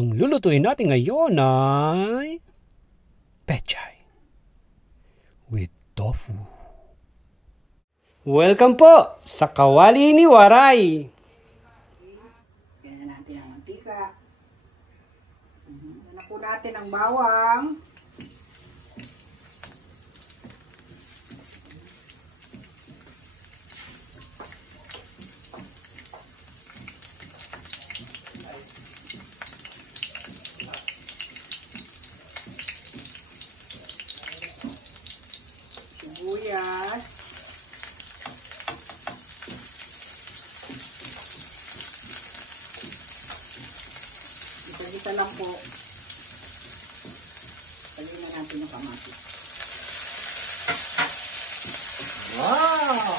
Ang lulutuin natin ngayon ay pechay with tofu. Welcome po sa Kawali ni Waray. Ganyan natin ang mantika. Hanap po natin ang bawang. Sibuyas. Isa-isa lang po. Tagin na natin yung kamatis. Wow!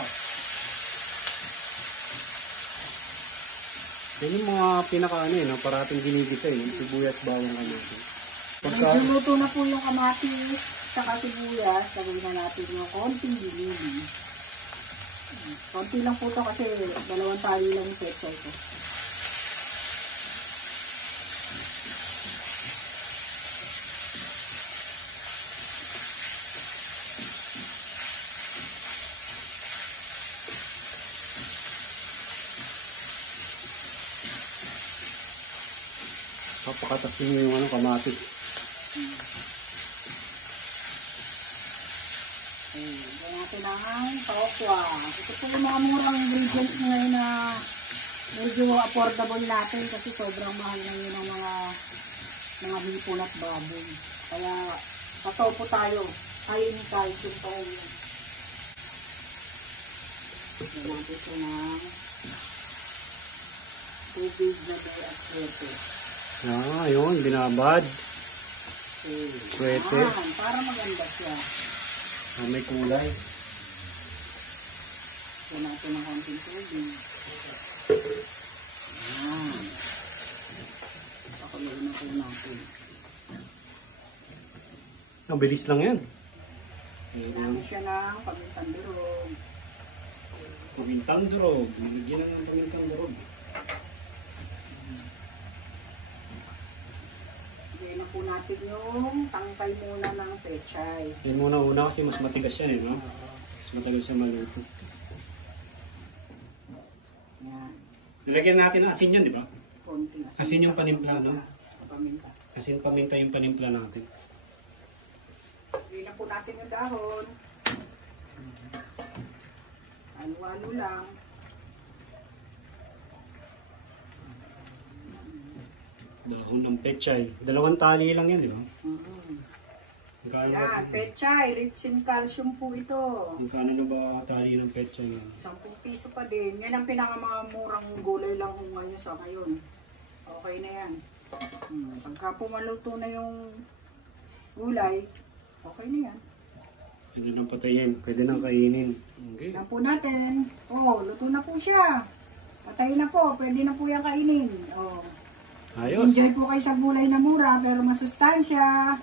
Yan yung mga parating ginigisa yung sibuyas bawang natin. Nagluluto na po yung kamatis saka sibuyas. Lagyan na natin yung konting dilili. Konti lang po ito kasi 2 tali lang yung pechay ko. Papakatasin mo yung kamatis. Lagyan natin ang tokwa. Ito po yung mga murang ingredients ngayon na medyo affordable natin kasi sobrang mahal na yun ang mga hipon at baboy. Kaya pataw po tayo. Kain tayo yung tayo. Lagyan natin ito ng tubig na tayo at swerte. Yun, binabad. Swerte. Para maganda siya. May kulay. Lagyan natin ng konting tubig. Pakuloy na po natin. Ang bilis lang yan. Lagyan siya ng pamintang durog. Pamintang durog. Nilagyan lang ng pamintang durog. Lagyan na po natin yung tangkay muna ng pechay. Yan muna una kasi mas matigas yan no? Mas matagal siya maluto. Yan. Nilagyan natin ng asin yan, di ba? Konting asin. Asin yung panimpla, no? Paminta. Asin paminta yung panimpla natin. Lagyan na po natin yung dahon. Halo-halo lang. Dahon ng pechay. 2 tali lang yan, di ba? Yan, pechay. Rich in calcium po ito. Kano na ba tali ng pechay yan? 10 piso pa din. Yan ang pinakamurang gulay lang kung ngayon sa ngayon. Okay na yan. Pagka pumaluto na yung gulay, okay na yan. Pwede nang patayin. Pwede nang kainin. Okay. Yan po natin. Luto na po siya. Patayin na po. Pwede na po yan kainin. Ayos. Enjoy po kayo sa gulay na mura pero masustansya.